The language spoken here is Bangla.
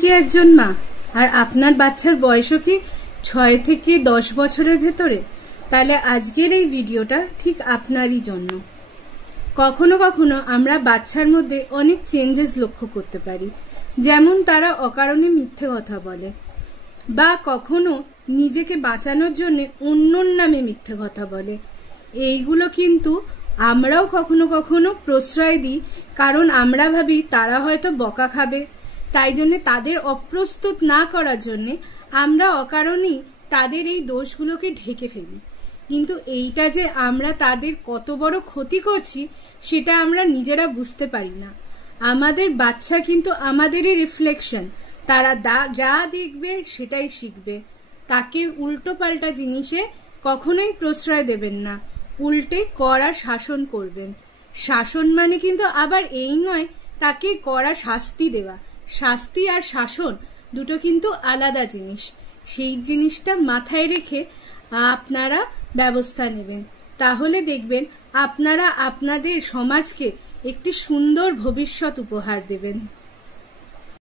কি একজন মা আর আপনার বাচ্চার বয়সও কি 6 থেকে 10 বছরের ভেতরে? তাহলে আজকের এই ভিডিওটা ঠিক আপনারই জন্য। কখনো কখনো আমরা বাচ্চার মধ্যে অনেক চেঞ্জেস লক্ষ্য করতে পারি, যেমন তারা অকারণে মিথ্যে কথা বলে বা কখনো নিজেকে বাঁচানোর জন্য অন্যর নামে মিথ্যে কথা বলে। এইগুলো কিন্তু আমরাও কখনো কখনো প্রশ্রয় দিই, কারণ আমরা ভাবি তারা হয়তো বকা খাবে, তাই জন্য তাদের অপ্রস্তুত না করার জন্যে আমরা অকারণেই তাদের এই দোষগুলোকে ঢেকে ফেলি। কিন্তু এইটা যে আমরা তাদের কত বড় ক্ষতি করছি সেটা আমরা নিজেরা বুঝতে পারি না। আমাদের বাচ্চা কিন্তু আমাদেরই রিফ্লেকশন, তারা যা দেখবে সেটাই শিখবে। তাকে উল্টো পাল্টা জিনিসে কখনোই প্রশ্রয় দেবেন না, উল্টে কড়া শাসন করবেন। শাসন মানে কিন্তু আবার এই নয় তাকে কড়া শাস্তি দেওয়া। শাস্তি আর শাসন দুটো কিন্তু আলাদা জিনিস। সেই জিনিসটা মাথায় রেখে আপনারা ব্যবস্থা নেবেন, তাহলে দেখবেন আপনারা আপনাদের সমাজকে একটি সুন্দর ভবিষ্যৎ উপহার দেবেন।